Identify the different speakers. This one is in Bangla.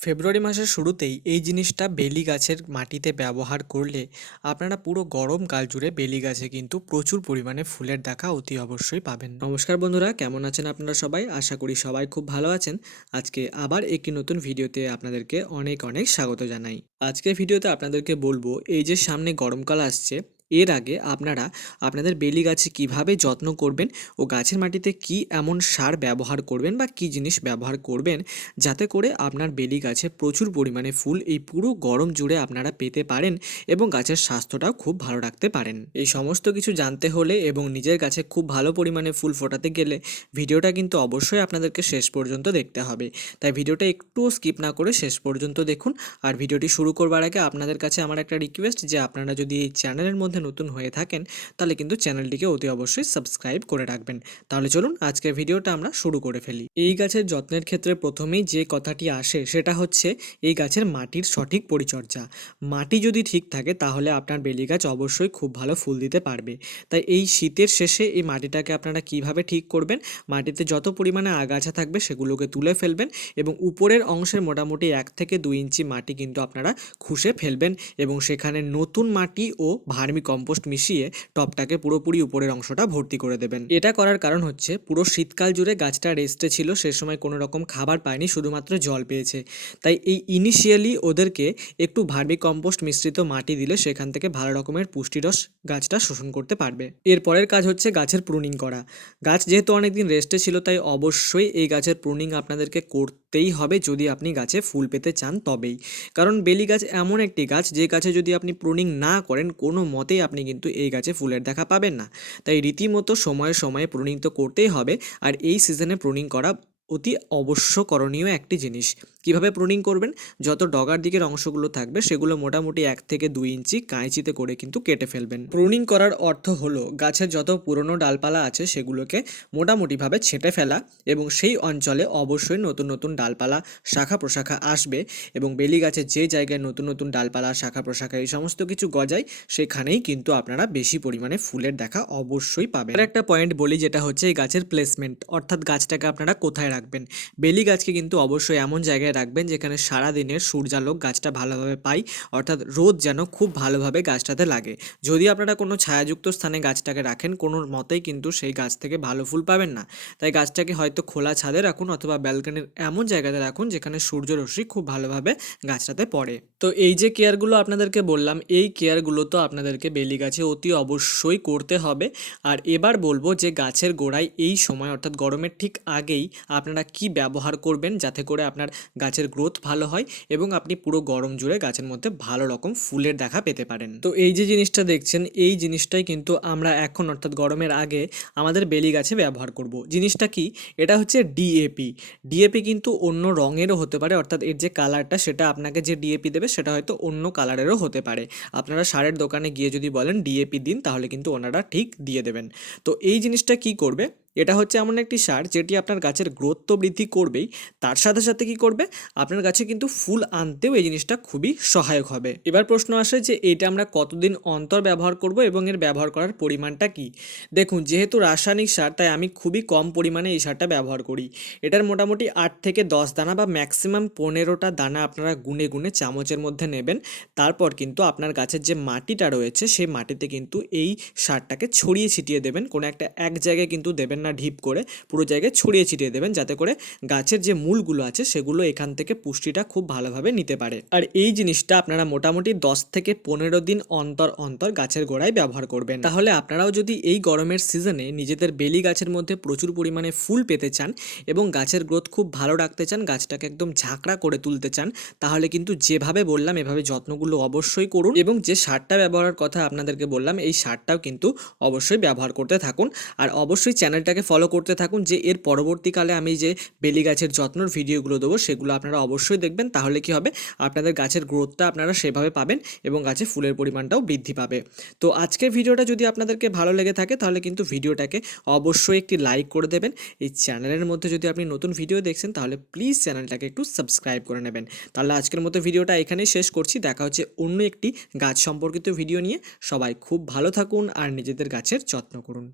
Speaker 1: ফেব্রুয়ারি মাসের শুরুতেই এই জিনিসটা বেলি গাছের মাটিতে ব্যবহার করলে আপনারা পুরো গরমকাল জুড়ে বেলি গাছে কিন্তু প্রচুর পরিমাণে ফুলের দেখা অতি অবশ্যই পাবেন। নমস্কার বন্ধুরা, কেমন আছেন আপনারা সবাই? আশা করি সবাই খুব ভালো আছেন। আজকে আবার একটি নতুন ভিডিওতে আপনাদেরকে অনেক অনেক স্বাগত জানাই। আজকের ভিডিওতে আপনাদেরকে বলব, এই যে সামনে গরমকাল আসছে এর আগে আপনারা আপনাদের বেলি গাছে কীভাবে যত্ন করবেন ও গাছের মাটিতে কি এমন সার ব্যবহার করবেন বা কি জিনিস ব্যবহার করবেন, যাতে করে আপনার বেলি গাছে প্রচুর পরিমাণে ফুল এই পুরো গরম জুড়ে আপনারা পেতে পারেন এবং গাছের স্বাস্থ্যটাও খুব ভালো রাখতে পারেন। এই সমস্ত কিছু জানতে হলে এবং নিজের গাছে খুব ভালো পরিমাণে ফুল ফোটাতে গেলে ভিডিওটা কিন্তু অবশ্যই আপনাদেরকে শেষ পর্যন্ত দেখতে হবে। তাই ভিডিওটা একটুও স্কিপ না করে শেষ পর্যন্ত দেখুন। আর ভিডিওটি শুরু করবার আগে আপনাদের কাছে আমার একটা রিকোয়েস্ট যে আপনারা যদি এই চ্যানেলের মধ্যে নতুন হয়ে থাকেন, তাহলে কিন্তু চ্যানেলটিকে অতি অবশ্যই সাবস্ক্রাইব করে রাখবেন। তাহলে চলুন আজকের ভিডিওটা আমরা শুরু করে ফেলি। এই গাছের যত্নের ক্ষেত্রে প্রথমেই যে কথাটি আসে, সেটা হচ্ছে এই গাছের মাটির সঠিক পরিচর্যা। মাটি যদি ঠিক থাকে, তাহলে আপনার বেলি গাছ অবশ্যই খুব ভালো ফুল দিতে পারবে। তাই এই শীতের শেষে এই মাটিটাকে আপনারা কীভাবে ঠিক করবেন? মাটিতে যত পরিমাণে আগাছা থাকবে, সেগুলোকে তুলে ফেলবেন এবং উপরের অংশের মোটামুটি এক থেকে দুই ইঞ্চি মাটি কিন্তু আপনারা খুশে ফেলবেন এবং সেখানে নতুন মাটি ও ভার্মি কম্পোস্ট মিশিয়ে টপটাকে পুরোপুরি উপরের অংশটা ভর্তি করে দেবেন। এটা করার কারণ হচ্ছে, পুরো শীতকাল জুড়ে গাছটা রেস্টে ছিল, সে সময় কোনো রকম খাবার পায়নি, শুধুমাত্র জল পেয়েছে। তাই এই ইনিশিয়ালি ওদেরকে একটু ভার্মি কম্পোস্ট মিশ্রিত মাটি দিলে সেখান থেকে ভালো রকমের পুষ্টিরস গাছটা শোষণ করতে পারবে। এরপরের কাজ হচ্ছে গাছের প্রুনিং করা। গাছ যেহেতু অনেকদিন রেস্টে ছিল, তাই অবশ্যই এই গাছের প্রুনিং আপনাদেরকে করতেই হবে যদি আপনি গাছে ফুল পেতে চান তবেই। কারণ বেলি গাছ এমন একটি গাছ, যে গাছে যদি আপনি প্রুনিং না করেন, কোনো মতেই আপনি কিন্তু এই গাছে ফুলের দেখা পাবেন না। তাই রীতিমতো সময়ে সময়ে প্রুনিং তো করতেই হবে, আর এই সিজনে প্রুনিং করা অতি অবশ্য করণীয় একটি জিনিস। কীভাবে প্রুনিং করবেন? যত ডগার দিকের অংশগুলো থাকবে, সেগুলো মোটামুটি এক থেকে দুই ইঞ্চি কাঁচিতে করে কিন্তু কেটে ফেলবেন। প্রুনিং করার অর্থ হলো গাছের যত পুরনো ডালপালা আছে, সেগুলোকে মোটামুটিভাবে ছেটে ফেলা এবং সেই অঞ্চলে অবশ্যই নতুন নতুন ডালপালা শাখা প্রশাখা আসবে এবং বেলি গাছের যে জায়গায় নতুন নতুন ডালপালা, শাখা প্রশাখা এই সমস্ত কিছু গজায়, সেখানেই কিন্তু আপনারা বেশি পরিমাণে ফুলের দেখা অবশ্যই পাবেন। আর একটা পয়েন্ট বলি, যেটা হচ্ছে এই গাছের প্লেসমেন্ট অর্থাৎ গাছটাকে আপনারা কোথায় বেলি গাছকে কিন্তু অবশ্যই এমন জায়গায় রাখবেন যেখানে সারা দিনের সূর্যালোক গাছটা ভালোভাবে পায় অর্থাৎ রোদ যেন খুব ভালোভাবে গাছটাতে লাগে। যদি আপনারা কোনো ছায়াযুক্ত স্থানে গাছটাকে রাখেন, কোনো মতেই কিন্তু সেই গাছ থেকে ভালো ফুল পাবেন না। তাই গাছটাকে হয়তো খোলা ছাদে রাখুন অথবা ব্যালকনির এমন জায়গাতে রাখুন যেখানে সূর্যরশ্মি খুব ভালোভাবে গাছটাতে পড়ে। তো এই যে কেয়ারগুলো আপনাদেরকে বললাম, এই কেয়ারগুলো তো আপনাদেরকে বেলি গাছে অতি অবশ্যই করতে হবে। আর এবার বলব যে গাছের গোড়ায় এই সময়, অর্থাৎ গরমের ঠিক আগেই আপনারা কি ব্যবহার করবেন যাতে করে আপনার গাছের গ্রোথ ভালো হয় এবং আপনি পুরো গরম জুড়ে গাছের মধ্যে ভালো রকম ফুলের দেখা পেতে পারেন? তো এই যে জিনিসটা দেখছেন, এই জিনিসটাই কিন্তু আমরা এখন অর্থাৎ গরমের আগে আমাদের বেলি গাছে ব্যবহার করব। জিনিসটা কি? এটা হচ্ছে ডিএপি ডিএপি কিন্তু অন্য রঙেরও হতে পারে, অর্থাৎ এর যে কালারটা সেটা আপনাকে যে ডিএপি দেবে সেটা হয়তো অন্য কালারেরও হতে পারে। আপনারা সারের দোকানে গিয়ে যদি বলেন ডিএপি দিন, তাহলে কিন্তু ওনারা ঠিক দিয়ে দেবেন। তো এই জিনিসটা কি করবে? এটা হচ্ছে এমন একটি সার যেটি আপনার গাছের গ্রোথ তো বৃদ্ধি করবেই, তার সাথে সাথে কি করবে? আপনার গাছে কিন্তু ফুল আনতেও এই জিনিসটা খুবই সহায়ক হবে। এবার প্রশ্ন আসে যে এটা আমরা কতদিন অন্তর ব্যবহার করব এবং এর ব্যবহার করার পরিমাণটা কি? দেখুন, যেহেতু রাসায়নিক সার, তাই আমি খুবই কম পরিমাণে এই সারটা ব্যবহার করি। এটার মোটামুটি আট থেকে দশ দানা বা ম্যাক্সিমাম পনেরোটা দানা আপনারা গুনে গুনে চামচের মধ্যে নেবেন। তারপর কিন্তু আপনার গাছের যে মাটিটা রয়েছে, সেই মাটিতে কিন্তু এই সারটাকে ছড়িয়ে ছিটিয়ে দেবেন। কোনো একটা এক জায়গায় কিন্তু দেবেন না ঢিপ করে পুরো জায়গায় ছড়িয়ে ছিটিয়ে দেবেন যাতে করে গাছের যে মূলগুলো আছে সেগুলো এখান থেকে পুষ্টিটা খুব ভালোভাবে নিতে পারে। আর এই জিনিসটা আপনারা মোটামুটি দশ থেকে পনেরো দিন অন্তর অন্তর গাছের গোড়ায় ব্যবহার করবেন। তাহলে আপনারাও যদি এই গরমের সিজনে নিজেদের বেলি গাছের মধ্যে প্রচুর পরিমাণে ফুল পেতে চান এবং গাছের গ্রোথ খুব ভালো রাখতে চান, গাছটাকে একদম ঝাঁকড়া করে তুলতে চান, তাহলে কিন্তু যেভাবে বললাম এভাবে যত্নগুলো অবশ্যই করুন এবং যে সারটা ব্যবহারের কথা আপনাদেরকে বললাম, এই সারটাও কিন্তু অবশ্যই ব্যবহার করতে থাকুন। আর অবশ্যই চ্যানেলটাকে ফলো করতে থাকুন, যে এর পরবর্তীকালে আমি যে বেলি গাছের যত্নর ভিডিওগুলো দেবো, সেগুলো আপনারা অবশ্যই দেখবেন। তাহলে কি হবে? আপনাদের গাছের গ্রোথটা আপনারা সেভাবে পাবেন এবং গাছে ফুলের পরিমাণটাও বৃদ্ধি পাবে। তো আজকের ভিডিওটা যদি আপনাদেরকে ভালো লেগে থাকে, তাহলে কিন্তু ভিডিওটাকে অবশ্যই একটি লাইক করে দেবেন। এই চ্যানেলের মধ্যে যদি আপনি নতুন ভিডিও দেখছেন, তাহলে প্লিজ চ্যানেলটাকে একটু সাবস্ক্রাইব করে নেবেন। তাহলে আজকের মতো ভিডিওটা এখানেই শেষ করছি। দেখা হচ্ছে অন্য একটি গাছ সম্পর্কিত ভিডিও নিয়ে। সবাই খুব ভালো থাকুন আর নিজেদের গাছের যত্ন করুন।